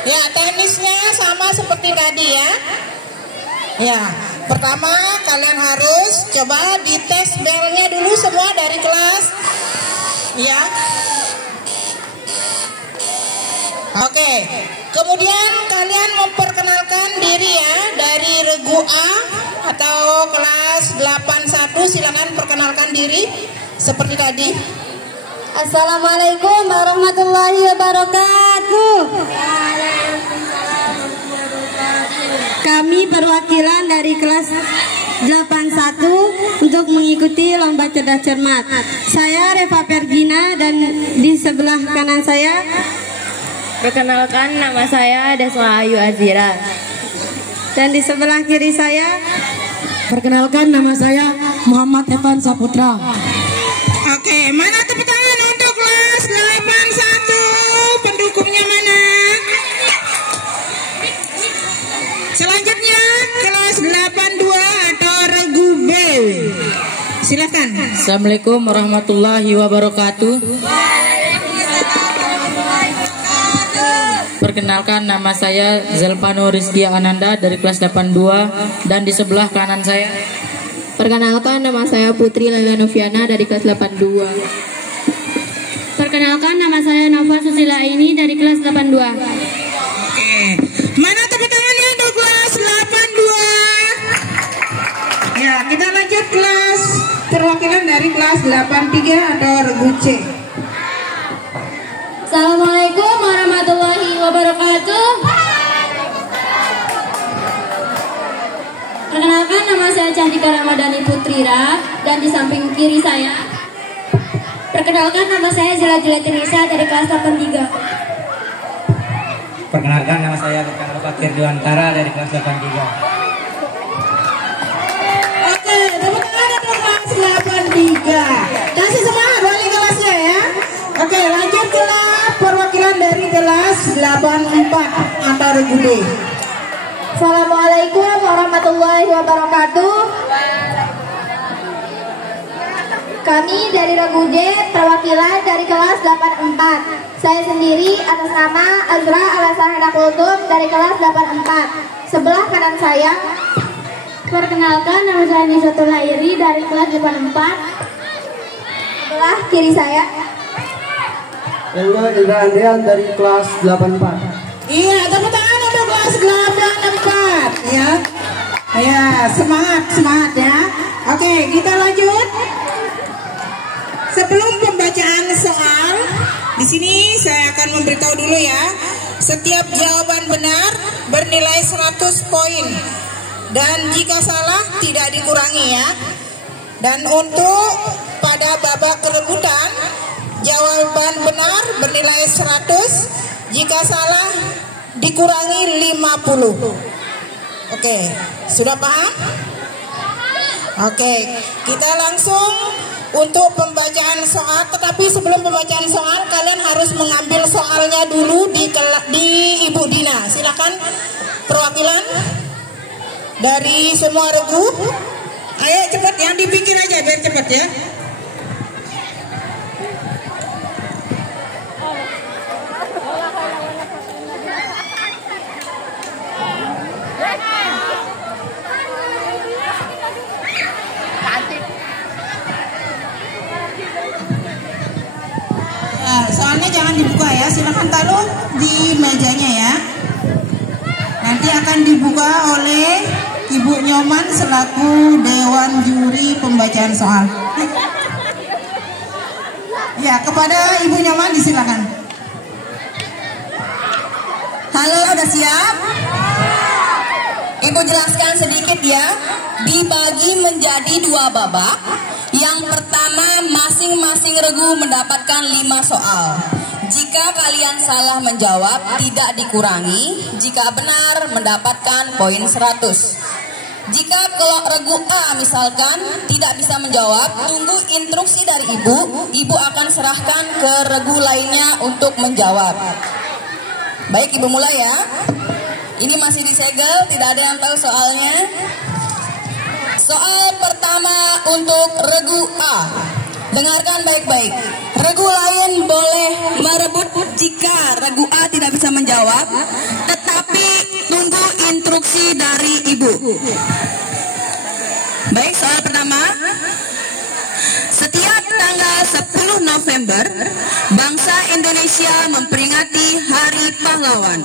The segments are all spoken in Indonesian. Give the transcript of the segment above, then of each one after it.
Ya, teknisnya sama seperti tadi ya. Ya, pertama kalian harus coba dites belnya dulu semua dari kelas. Ya. Oke, kemudian kalian memperkenalkan diri ya dari regu A atau kelas 81. Silakan perkenalkan diri seperti tadi. Assalamualaikum warahmatullahi wabarakatuh. Kami perwakilan dari kelas 81 untuk mengikuti lomba cerdas cermat. Saya Reva Pergina dan di sebelah kanan saya, perkenalkan, nama saya Deswa Ayu Azira. Dan di sebelah kiri saya, perkenalkan, nama saya Muhammad Evan Saputra. Oke, mana tepuk tangan untuk kelas 81? Pendukungnya mana? Selanjutnya kelas 82 atau regu B. Silakan. Assalamualaikum warahmatullahi wabarakatuh. Perkenalkan, nama saya Zelpano Rizkia Ananda dari kelas 82 dan di sebelah kanan saya. Perkenalkan, nama saya Putri Laila Noviana dari kelas 82. perkenalkan nama saya Nova Susila ini dari kelas 82. Oke, mana tepuk tangannya untuk kelas 82? Ya, kita lanjut kelas perwakilan dari kelas 83 atau regu C. Assalamualaikum warahmatullahi wabarakatuh. Perkenalkan, nama saya Chandika Ramadhani Putrira dan di samping kiri saya. Perkenalkan, nama saya Zila Tinisa dari kelas 83. Perkenalkan, nama saya Rekano Fakir Dewantara dari kelas 83. Oke, tepuk tangan untuk kelas 83. Kasih semangat wali kelasnya ya. Oke, lanjut kelas perwakilan dari kelas 84 atau regu D. Assalamualaikum warahmatullahi wabarakatuh. Kami dari regu D, perwakilan dari kelas 84. Saya sendiri atas nama Azra Alasahena Kultum dari kelas 84. Sebelah kanan saya, perkenalkan, nama saya Nisatul Lairi dari kelas 84. Sebelah kiri saya, Indra Andrian dari kelas 84. Iya, tepuk tangan untuk kelas 84 ya. Ya, semangat ya. Oke, kita lanjut. Sebelum pembacaan soal, di sini saya akan memberitahu dulu ya. Setiap jawaban benar bernilai 100 poin. Dan jika salah tidak dikurangi ya. Dan untuk pada babak kerebutan, jawaban benar bernilai 100, jika salah dikurangi 50. Oke, sudah paham? Oke, kita langsung untuk pembacaan soal. Tetapi sebelum pembacaan soal, kalian harus mengambil soalnya dulu di Ibu Dina. Silakan perwakilan dari semua regu. Ayo cepat, yang dibikin aja biar cepat ya. Soalnya jangan dibuka ya, silakan taruh di mejanya ya. Nanti akan dibuka oleh Ibu Nyoman selaku Dewan Juri Pembacaan Soal. Ya, kepada Ibu Nyoman disilakan. Halo, udah siap? Ibu jelaskan sedikit ya. Dibagi menjadi 2 babak. Yang pertama, masing-masing regu mendapatkan 5 soal. Jika kalian salah menjawab, tidak dikurangi. Jika benar, mendapatkan poin 100. Jika kalau regu A misalkan tidak bisa menjawab, tunggu instruksi dari ibu. Ibu akan serahkan ke regu lainnya untuk menjawab. Baik, ibu mulai ya. Ini masih disegel, tidak ada yang tahu soalnya. Soal pertama untuk regu A. Dengarkan baik-baik. Regu lain boleh merebut jika regu A tidak bisa menjawab. Ibu. Baik, soal pertama. Setiap tanggal 10 November, bangsa Indonesia memperingati Hari Pahlawan.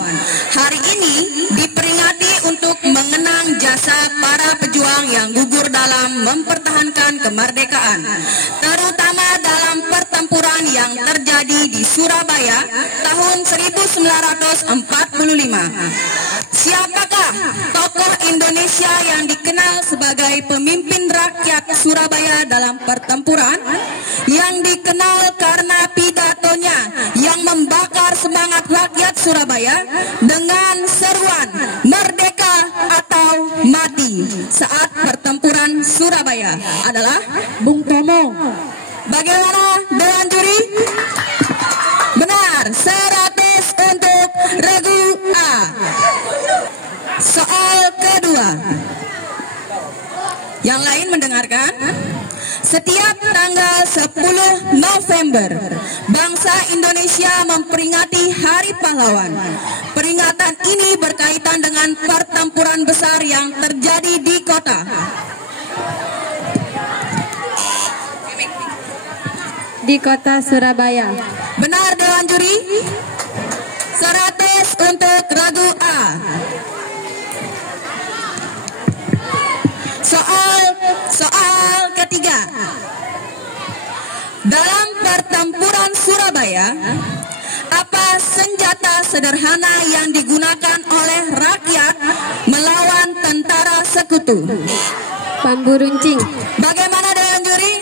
Hari ini diperingati untuk mengenang jasa para pejuang yang gugur dalam mempertahankan kemerdekaan, terutama dalam pertempuran yang terjadi di Surabaya tahun 1945. Siapakah tokoh Indonesia yang dikenal sebagai pemimpin rakyat Surabaya dalam pertempuran, yang dikenal karena pidatonya yang membakar semangat rakyat Surabaya dengan seruan merdeka atau mati saat pertempuran Surabaya adalah Bung Tomo? Bagaimana dengan juri? Benar, 100 untuk regu A. Soal kedua. Yang lain mendengarkan. Setiap tanggal 10 November, bangsa Indonesia memperingati Hari Pahlawan. Peringatan ini berkaitan dengan pertempuran besar yang terjadi di kota. Di kota Surabaya. Benar, Dewan Juri. 100 untuk regu A. Soal ketiga. Dalam pertempuran Surabaya, apa senjata sederhana yang digunakan oleh rakyat melawan tentara sekutu? Bambu runcing. Bagaimana dengan juri?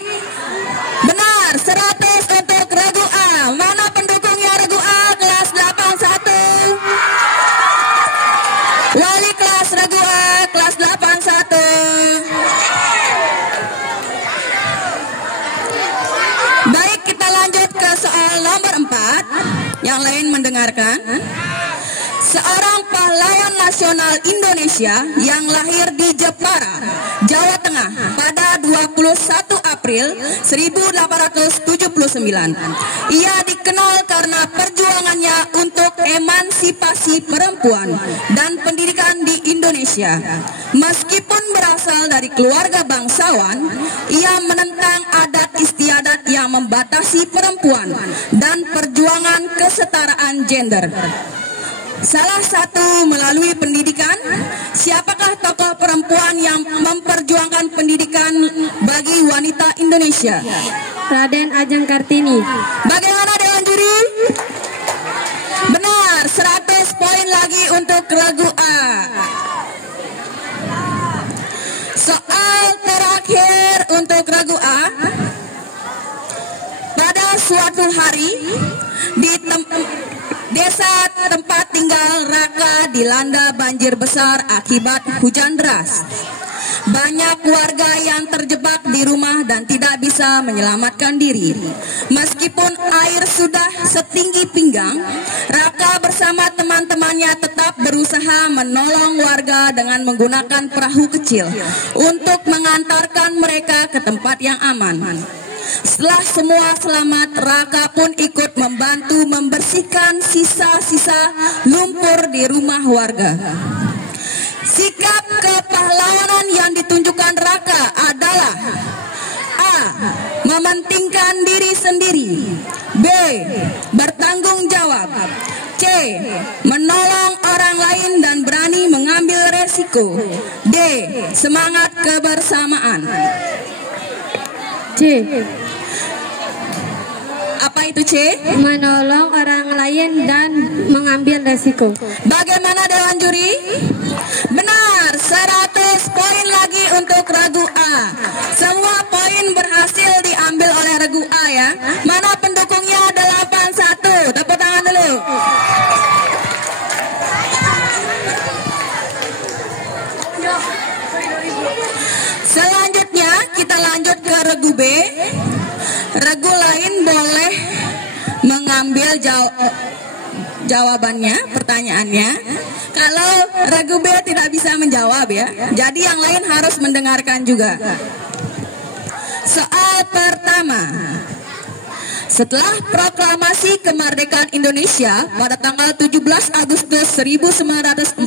Benar, 100 untuk regu A. Mana pendukungnya regu A kelas 81? Wali kelas regu A kelas 81. Baik, kita lanjut ke soal nomor 4. Yang lain mendengarkan. Seorang pahlawan nasional Indonesia yang lahir di Jepara, Jawa Tengah pada 21 April 1879. Ia dikenal karena perjuangannya untuk emansipasi perempuan dan pendidikan di Indonesia. Meskipun berasal dari keluarga bangsawan, ia menentang adat istiadat yang membatasi perempuan dan perjuangan kesetaraan gender. Salah satu melalui pendidikan. Siapakah tokoh perempuan yang memperjuangkan pendidikan bagi wanita Indonesia? Raden Ajeng Kartini. Bagaimana Dewan Juri? Benar, 100 poin lagi untuk regu A. Soal terakhir untuk regu A. Pada suatu hari di desa tempat tinggal Raka dilanda banjir besar akibat hujan deras. Banyak warga yang terjebak di rumah dan tidak bisa menyelamatkan diri. Meskipun air sudah setinggi pinggang, Raka bersama teman-temannya tetap berusaha menolong warga dengan menggunakan perahu kecil untuk mengantarkan mereka ke tempat yang aman. Setelah semua selamat, Raka pun ikut membantu membersihkan sisa-sisa lumpur di rumah warga. Sikap kepahlawanan yang ditunjukkan Raka adalah A. Mementingkan diri sendiri, B. Bertanggung jawab, C. Menolong orang lain dan berani mengambil resiko, D. Semangat kebersamaan. C. Apa itu C? Menolong orang lain dan mengambil resiko. Bagaimana Dewan Juri? Benar, 100 poin lagi untuk regu A. Semua poin berhasil diambil oleh regu A ya. Mana pendukungnya? 81. Tepuk tangan dulu. Selanjutnya kita lanjut ke regu B. Regu lain boleh mengambil jawabannya, pertanyaannya. Kalau regu B tidak bisa menjawab ya, jadi yang lain harus mendengarkan juga. Soal pertama. Setelah proklamasi kemerdekaan Indonesia pada tanggal 17 Agustus 1945,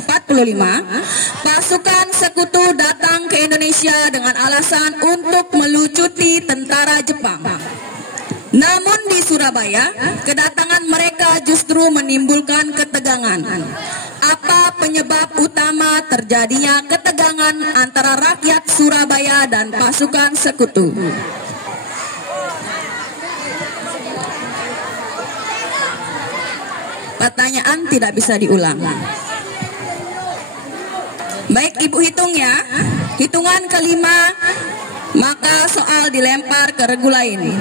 pasukan sekutu datang ke Indonesia dengan alasan untuk melucuti tentara Jepang. Namun di Surabaya, kedatangan mereka justru menimbulkan ketegangan. Apa penyebab utama terjadinya ketegangan antara rakyat Surabaya dan pasukan sekutu? Pertanyaan tidak bisa diulang. Baik, Ibu hitung ya. Hitungan kelima, maka soal dilempar ke regu lain.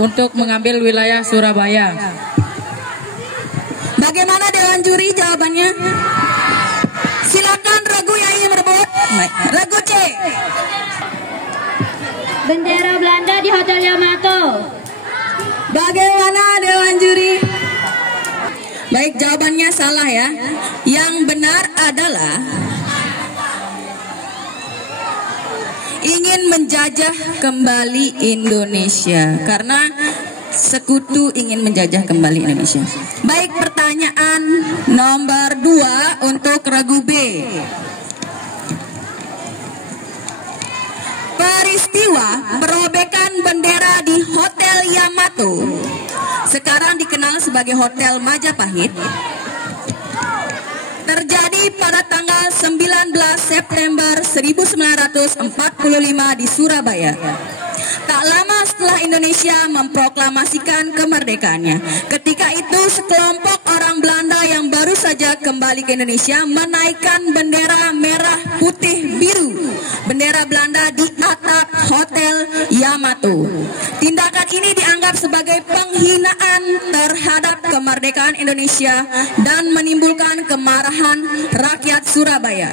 Untuk mengambil wilayah Surabaya. Bagaimana Dewan Juri jawabannya? Silakan regu yang ingin merebut. Regu C. Bendera Belanda di Hotel Yamato. Bagaimana Dewan Juri? Baik, jawabannya salah ya. Yang benar adalah ingin menjajah kembali Indonesia, karena sekutu ingin menjajah kembali Indonesia. Baik, pertanyaan nomor 2 untuk regu B. Peristiwa perobekan bendera di Hotel Yamato, sekarang dikenal sebagai Hotel Majapahit, terjadi pada tanggal 19 September 1945 di Surabaya. Tak lama setelah Indonesia memproklamasikan kemerdekaannya. Ketika itu sekelompok orang Belanda yang baru saja kembali ke Indonesia menaikkan bendera merah putih biru, bendera Belanda di atap Hotel Yamato. Tindakan ini dianggap sebagai penghinaan terhadap kemerdekaan Indonesia dan menimbulkan kemarahan rakyat Surabaya.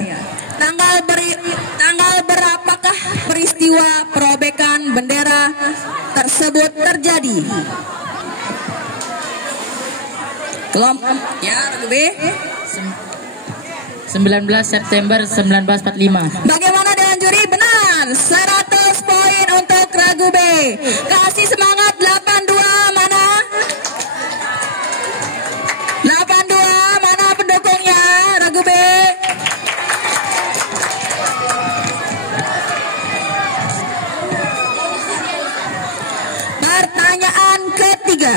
Tanggal berapakah peristiwa perobekan bendera tersebut terjadi? Kelompok ya, B. 19 September 1945. Bagaimana dengan juri? Benar. 100 poin untuk ragu B. Kasih semangat 82 mana? 82 mana pendukungnya? Ragu B. Pertanyaan ketiga.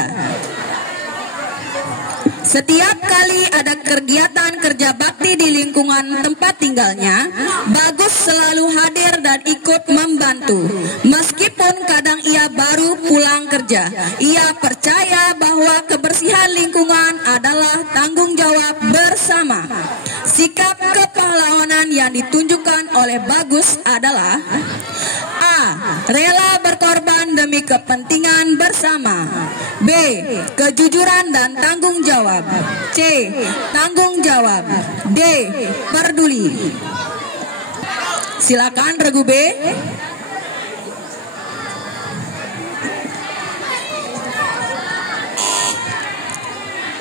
Setiap kali ada kegiatan kerja bakti di lingkungan tempat tinggalnya, Bagus selalu hadir dan ikut membantu. Meskipun kadang ia baru pulang kerja, ia percaya bahwa kebersihan lingkungan adalah tanggung jawab bersama. Sikap kepahlawanan yang ditunjukkan oleh Bagus adalah: A. Rela berkorban demi kepentingan bersama. B. Kejujuran dan tanggung jawab. C. Tanggung jawab. D. Peduli. Silakan regu B.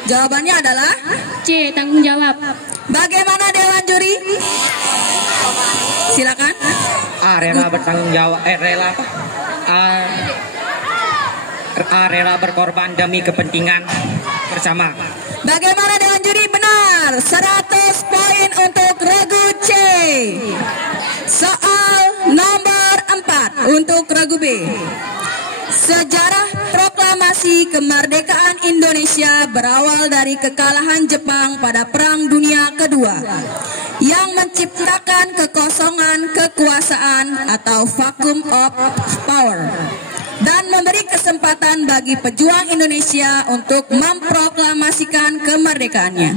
Jawabannya adalah C. Tanggung jawab. bagaimana Dewan Juri? Silakan. Rela bertanggung jawab, rela apa? Rela berkorban demi kepentingan bersama. Bagaimana Dewan Juri? Benar. 100 poin untuk regu C. Soal nomor 4 untuk regu B. Sejarah proklamasi kemerdekaan Indonesia berawal dari kekalahan Jepang pada Perang Dunia Kedua yang menciptakan kekosongan kekuasaan atau vacuum of power dan memberi kesempatan bagi pejuang Indonesia untuk memproklamasikan kemerdekaannya.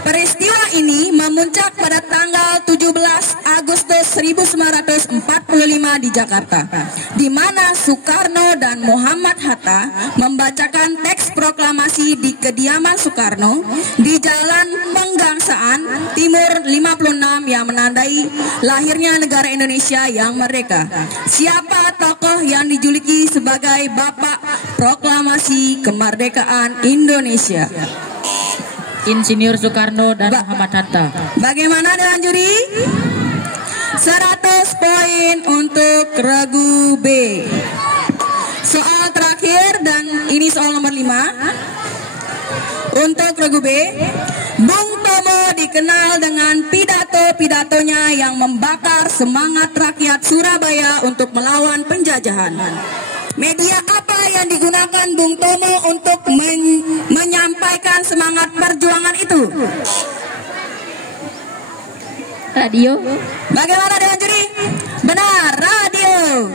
Peristiwa ini memuncak pada tanggal 17 Agustus 1945 di Jakarta, di mana Soekarno dan Muhammad Hatta membacakan teks proklamasi di kediaman Soekarno di Jalan Penggangsaan Timur 56 yang menandai lahirnya negara Indonesia yang merdeka. Siapa tokoh yang dijuluki sebagai Bapak Proklamasi Kemerdekaan Indonesia? Insinyur Soekarno dan Muhammad Hatta. Bagaimana Dewan Juri? 100 poin untuk regu B. Soal terakhir dan ini soal nomor 5. Untuk regu B, Bung Tomo dikenal dengan pidato-pidatonya yang membakar semangat rakyat Surabaya untuk melawan penjajahan. Media apa yang digunakan Bung Tomo untuk menyampaikan semangat perjuangan itu? Radio. Bagaimana dengan juri? Benar, radio.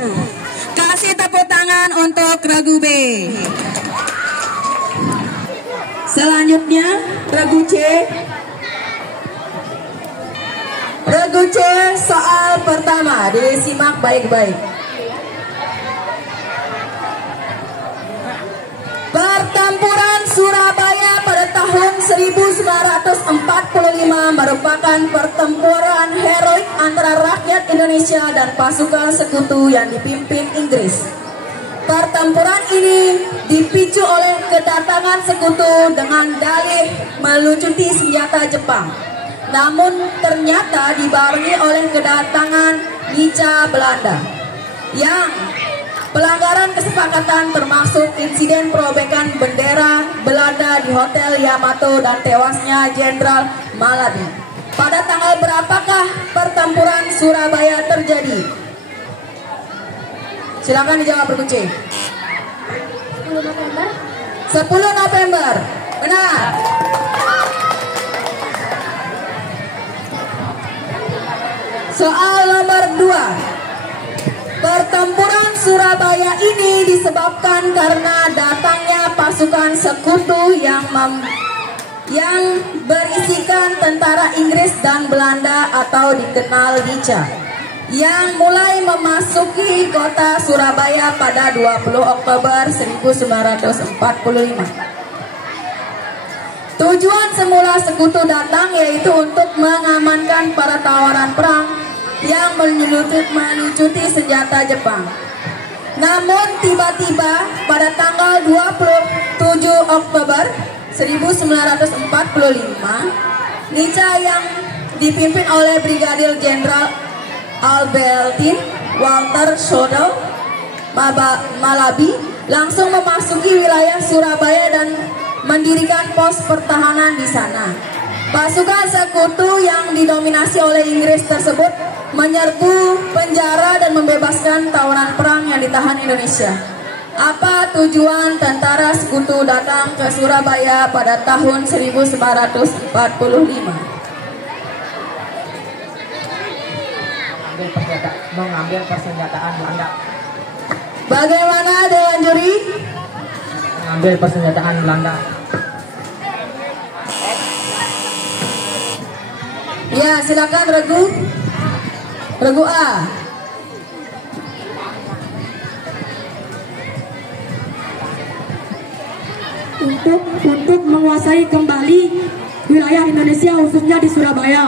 Kasih tepuk tangan untuk regu B. Selanjutnya regu C. Regu C soal pertama, disimak baik-baik. Pertempuran Surabaya pada tahun 1945 merupakan pertempuran heroik antara rakyat Indonesia dan pasukan sekutu yang dipimpin Inggris. Pertempuran ini dipicu oleh kedatangan sekutu dengan dalih melucuti senjata Jepang. Namun ternyata dibarengi oleh kedatangan Nica Belanda yang pelanggaran kesepakatan termasuk insiden perobekan bendera Belanda di Hotel Yamato dan tewasnya Jenderal Malabi. Pada tanggal berapakah pertempuran Surabaya terjadi? Silakan dijawab regu C. 10 November. 10 November. Benar. Soal nomor 2. Pertempuran Surabaya ini disebabkan karena datangnya pasukan sekutu yang berisikan tentara Inggris dan Belanda atau dikenal Nica, yang mulai memasuki kota Surabaya pada 20 Oktober 1945. Tujuan semula sekutu datang yaitu untuk mengamankan para tawaran perang yang melucuti senjata Jepang. Namun tiba-tiba pada tanggal 27 Oktober 1945, Nica yang dipimpin oleh Brigadir Jenderal Albertin Walter Sodel Malabi langsung memasuki wilayah Surabaya dan mendirikan pos pertahanan di sana. Pasukan sekutu yang didominasi oleh Inggris tersebut menyerbu penjara dan membebaskan tawanan perang yang ditahan Indonesia. Apa tujuan tentara sekutu datang ke Surabaya pada tahun 1945? Mengambil persenjataan Belanda. Bagaimana Dewan Juri? Mengambil persenjataan Belanda. Ya, silakan regu A. Untuk menguasai kembali wilayah Indonesia khususnya di Surabaya.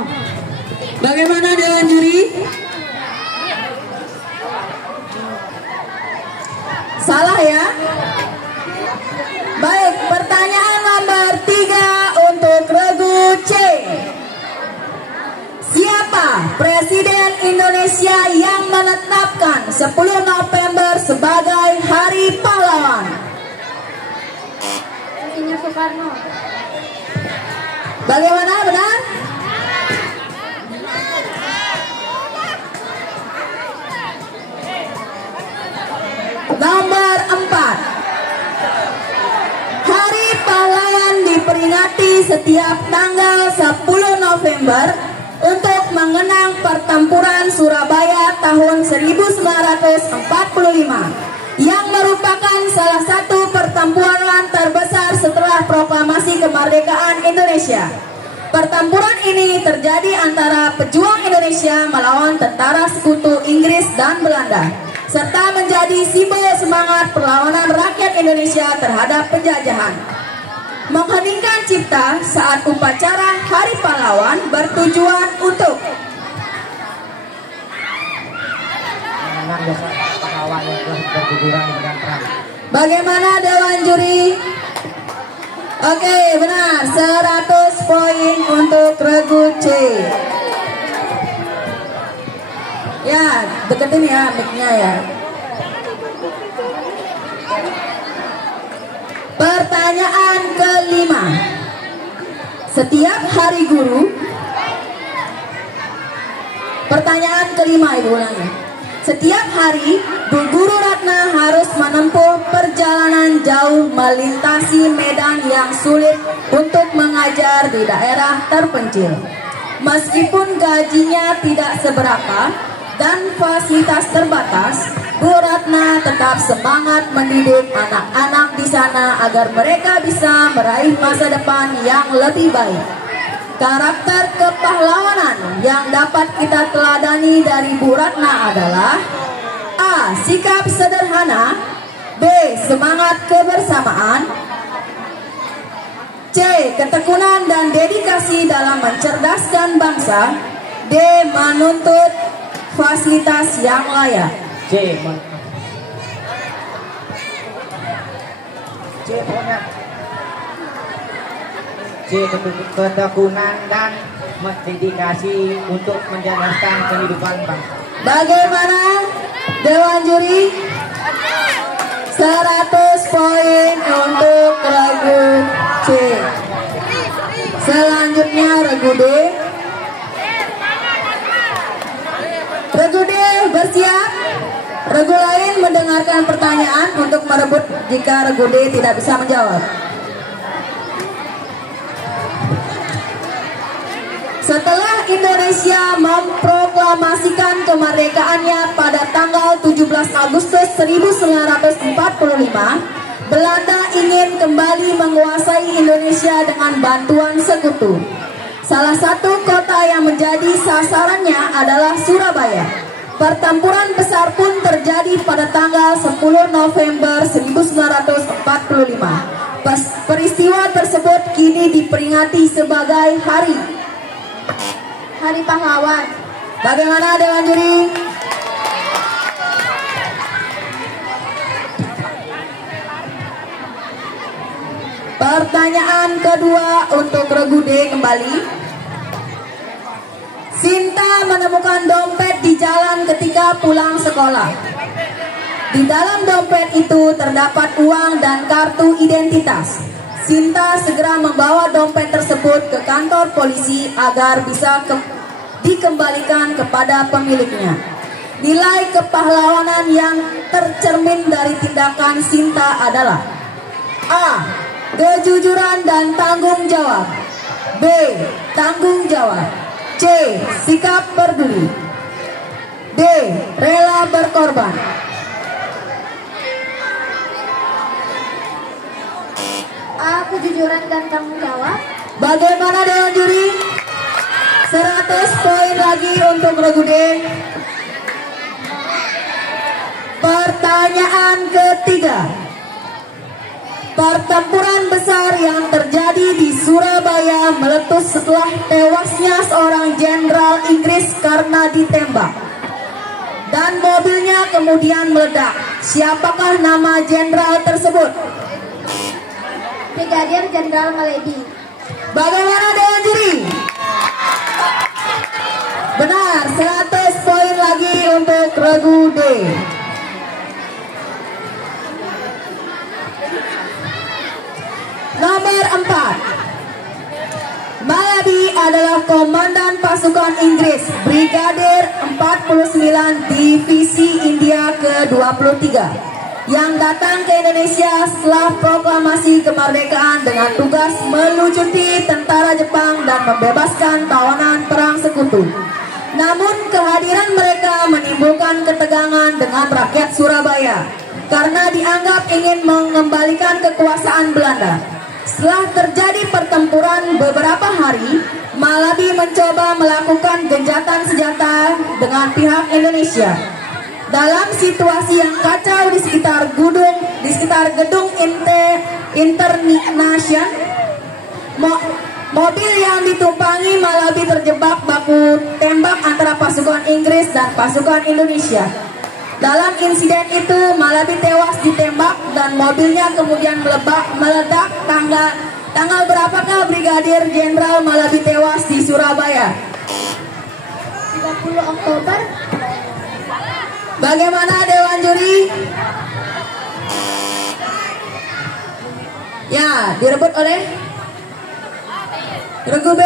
Bagaimana Dewan Juri? Salah ya? Baik, pertanyaan nomor 3 untuk regu C. Siapa Presiden Indonesia yang menetapkan 10 November sebagai Hari Pahlawan? Insinyur Soekarno. Bagaimana, benar? Nomor 4. Hari Pahlawan diperingati setiap tanggal 10 November untuk mengenang pertempuran Surabaya tahun 1945 yang merupakan salah satu pertempuran terbesar setelah proklamasi kemerdekaan Indonesia. Pertempuran ini terjadi antara pejuang Indonesia melawan tentara sekutu Inggris dan Belanda, serta menjadi simbol semangat perlawanan rakyat Indonesia terhadap penjajahan. Mengheningkan cipta saat upacara Hari Pahlawan bertujuan untuk mengenang jasa pahlawan yang telah berguguran di medan perang. Bagaimana Dewan Juri? Oke, benar. 100 poin untuk regu C. Ya, deketin ya mic-nya ya. Pertanyaan kelima. Setiap hari guru. Pertanyaan kelima Ibu ulangnya. Setiap hari Bu Guru Ratna harus menempuh perjalanan jauh melintasi medan yang sulit untuk mengajar di daerah terpencil. Meskipun gajinya tidak seberapa dan fasilitas terbatas, Bu Ratna tetap semangat mendidik anak-anak di sana agar mereka bisa meraih masa depan yang lebih baik. Karakter kepahlawanan yang dapat kita teladani dari Bu Ratna adalah A. Sikap sederhana, B. Semangat kebersamaan, C. Ketekunan dan dedikasi dalam mencerdaskan bangsa, D. Menuntut fasilitas yang layak. C pokoknya. C. Ketekunan dan dedikasi untuk mencerdaskan kehidupan bangsa. Bagaimana Dewan Juri? 100 poin untuk regu C. Selanjutnya regu D. Regu D bersiap. Regu lain mendengarkan pertanyaan untuk merebut jika regu D tidak bisa menjawab. Setelah Indonesia memproklamasikan kemerdekaannya pada tanggal 17 Agustus 1945, Belanda ingin kembali menguasai Indonesia dengan bantuan sekutu. Salah satu kota yang menjadi sasarannya adalah Surabaya. Pertempuran besar pun terjadi pada tanggal 10 November 1945. Peristiwa tersebut kini diperingati sebagai Hari Pahlawan. Bagaimana Dewan Juri? Pertanyaan kedua untuk regu D kembali. Sinta menemukan dompet di jalan ketika pulang sekolah. Di dalam dompet itu terdapat uang dan kartu identitas. Sinta segera membawa dompet tersebut ke kantor polisi agar bisa dikembalikan kepada pemiliknya. Nilai kepahlawanan yang tercermin dari tindakan Sinta adalah A. Kejujuran dan tanggung jawab, B. Tanggung jawab, C. Sikap peduli, D. Rela berkorban. A. Kejujuran dan tanggung jawab. Bagaimana Dewan Juri? 100 poin lagi untuk regu D. Pertanyaan ketiga. Pertempuran besar yang terjadi di Surabaya meletus setelah tewasnya seorang jenderal Inggris karena ditembak. Dan mobilnya kemudian meledak. Siapakah nama jenderal tersebut? Brigadir Jenderal Maledi. Bagaimana Dewan Juri? Benar, 100 poin lagi untuk regu D. Nomor 4. Maledi adalah komandan pasukan Inggris Brigadir 49 Divisi India ke-23 yang datang ke Indonesia setelah proklamasi kemerdekaan dengan tugas melucuti tentara Jepang dan membebaskan tawanan perang sekutu. Namun kehadiran mereka menimbulkan ketegangan dengan rakyat Surabaya karena dianggap ingin mengembalikan kekuasaan Belanda. Setelah terjadi pertempuran beberapa hari, Maledi mencoba melakukan gencatan senjata dengan pihak Indonesia. Dalam situasi yang kacau di sekitar gedung International, mobil yang ditumpangi Maledi terjebak baku tembak antara pasukan Inggris dan pasukan Indonesia. Dalam insiden itu, Maledi tewas ditembak dan mobilnya kemudian meledak. Tanggal berapakah Brigadir Jenderal Maledi tewas di Surabaya? 30 Oktober Bagaimana Dewan Juri? Ya, direbut oleh Regu B.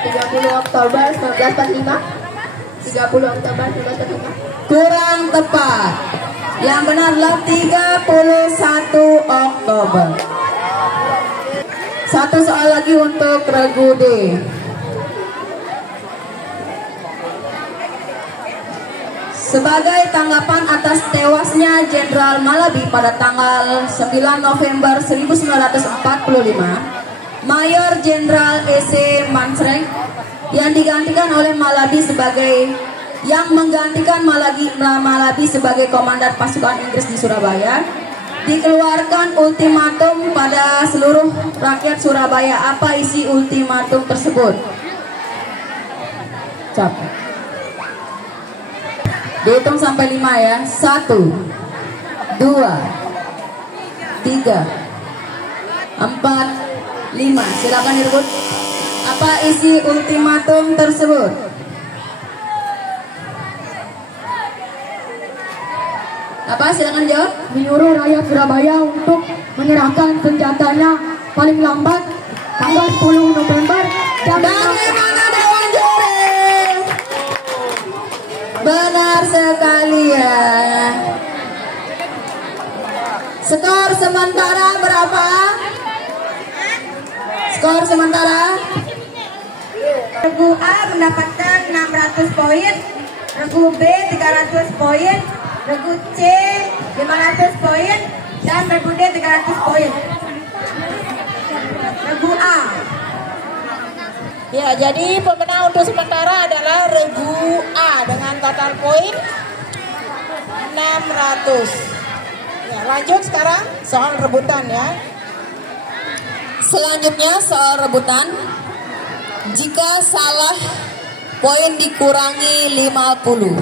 30 Oktober 1945. 30 Oktober 1945. Kurang tepat. Yang benar adalah 31 Oktober. Satu soal lagi untuk Regu D. Sebagai tanggapan atas tewasnya Jenderal Malabi pada tanggal 9 November 1945, Mayor Jenderal E.C. Mansreng yang menggantikan Malabi sebagai komandan pasukan Inggris di Surabaya, dikeluarkan ultimatum pada seluruh rakyat Surabaya. Apa isi ultimatum tersebut? Cap. Dihitung sampai 5 ya. 1, 2, 3, 4, 5. Silakan direbut. Apa isi ultimatum tersebut? Apa? Silakan jawab. Menyuruh rakyat Surabaya untuk menyerahkan senjatanya paling lambat tanggal 10 November jam 6. Bagaimana Dewan Juri? Benar sekali ya. Skor sementara berapa? Skor sementara Regu A mendapatkan 600 poin, Regu B 300 poin, Regu C 500 poin, dan Regu D 300 poin. Regu A. Ya, jadi pemenang untuk sementara adalah Regu A dengan total poin 600. Ya, lanjut sekarang soal rebutan ya. Selanjutnya soal rebutan. Jika salah, poin dikurangi 50.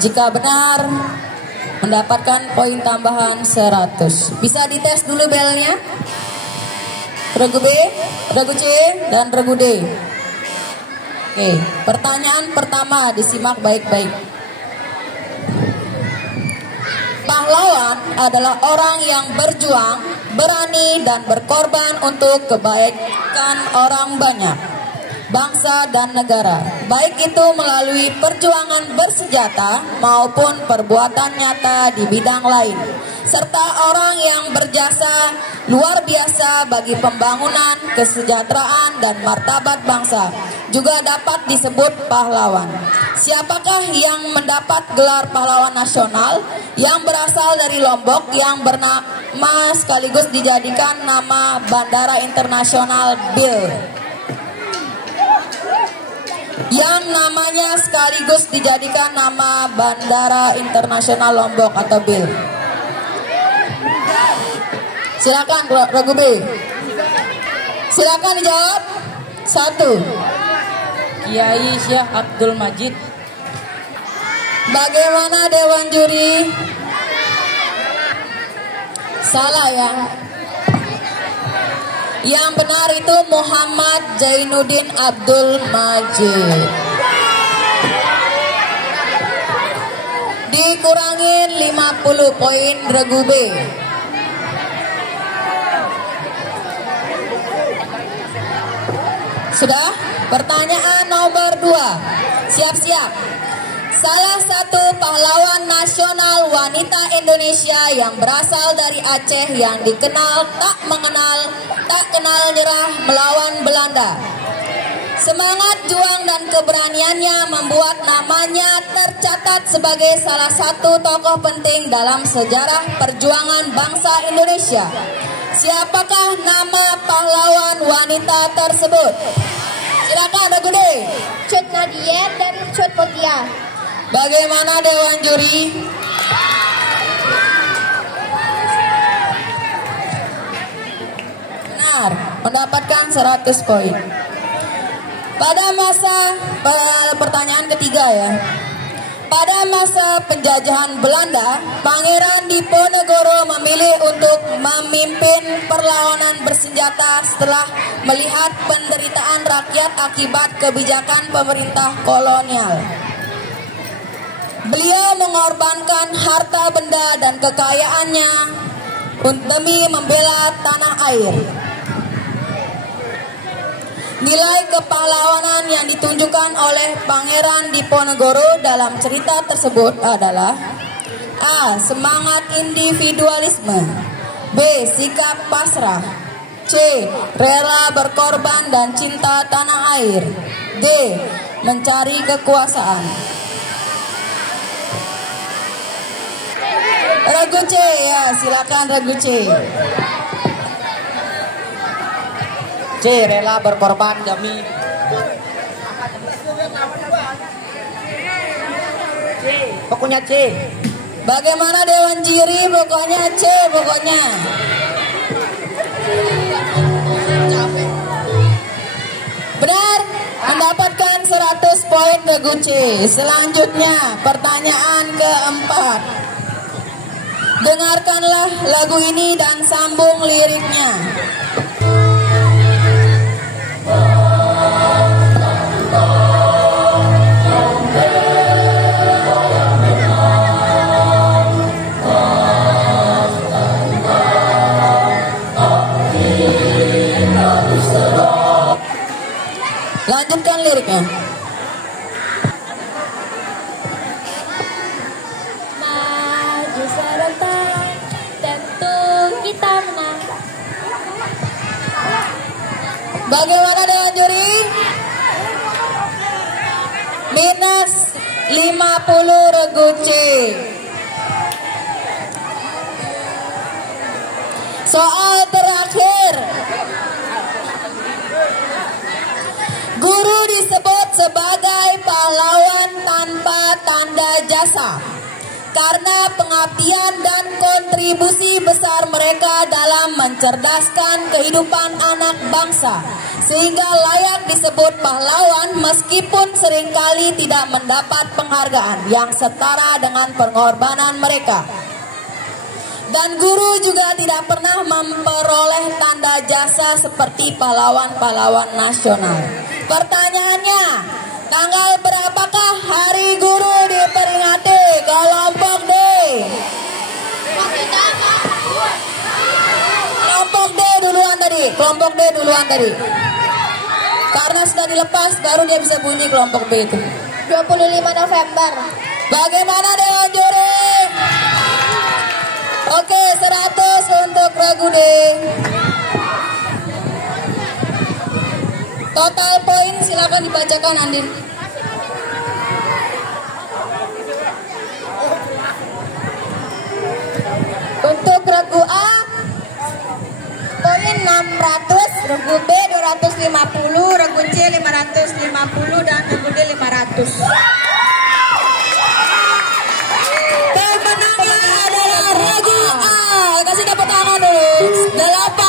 Jika benar, mendapatkan poin tambahan 100. Bisa dites dulu belnya. Regu B, Regu C, dan Regu D. Oke, pertanyaan pertama disimak baik-baik. Pahlawan adalah orang yang berjuang, berani, dan berkorban untuk kebaikan orang banyak, bangsa dan negara, baik itu melalui perjuangan bersenjata maupun perbuatan nyata di bidang lain, serta orang yang berjasa luar biasa bagi pembangunan, kesejahteraan, dan martabat bangsa, juga dapat disebut pahlawan. Siapakah yang mendapat gelar pahlawan nasional yang berasal dari Lombok yang bernama sekaligus dijadikan nama Bandara Internasional Bill? Yang namanya sekaligus dijadikan nama Bandara Internasional Lombok atau Bill. Silakan Regu B. Silakan dijawab. 1. Kiai Syekh Abdul Majid. Bagaimana Dewan Juri? Salah ya. Yang benar itu Muhammad Zainuddin Abdul Majid. Dikurangin 50 poin Regu B. Sudah? Pertanyaan nomor 2. Siap-siap. Salah satu pahlawan nasional wanita Indonesia yang berasal dari Aceh yang dikenal tak kenal nyerah melawan Belanda. Semangat juang dan keberaniannya membuat namanya tercatat sebagai salah satu tokoh penting dalam sejarah perjuangan bangsa Indonesia. Siapakah nama pahlawan wanita tersebut? Silakan Regu D. Cut Nadia dan Cut Potia. Bagaimana Dewan Juri? Benar, mendapatkan 100 poin. Pada masa pertanyaan ketiga ya. Pada masa penjajahan Belanda, Pangeran Diponegoro memilih untuk memimpin perlawanan bersenjata setelah melihat penderitaan rakyat akibat kebijakan pemerintah kolonial. Beliau mengorbankan harta benda dan kekayaannya demi membela tanah air. Nilai kepahlawanan yang ditunjukkan oleh Pangeran Diponegoro dalam cerita tersebut adalah: A. Semangat individualisme. B. Sikap pasrah. C. Rela berkorban dan cinta tanah air. D. Mencari kekuasaan. Regu C, ya silakan regu C. C. Rela berkorban demi pokoknya C. Bagaimana Dewan Jiri? Pokoknya C, pokoknya. Benar, mendapatkan 100 poin regu C. Selanjutnya, pertanyaan keempat. Dengarkanlah lagu ini dan sambung liriknya. Lanjutkan liriknya. Maju serentak, tentu kita menang. Bagaimana dengan juri? Minus 50 regu C. Soal terakhir. Guru disebut sebagai pahlawan tanpa tanda jasa karena pengabdian dan kontribusi besar mereka dalam mencerdaskan kehidupan anak bangsa, sehingga layak disebut pahlawan meskipun seringkali tidak mendapat penghargaan yang setara dengan pengorbanan mereka. Dan guru juga tidak pernah memperoleh tanda jasa seperti pahlawan-pahlawan nasional. Pertanyaannya, tanggal berapakah Hari Guru diperingati? Kelompok D. Kelompok D duluan tadi. Kelompok D duluan tadi. Karena sudah dilepas, baru dia bisa bunyi kelompok B itu. 25 November. Bagaimana dengan juri? Oke, 100 untuk regu D. Total poin silakan dibacakan, Andin. Untuk regu A poin 600, regu B 250, regu C 550 dan regu D 500. Pemenangnya adalah regu A. Kasih tepuk tangan dulu. 8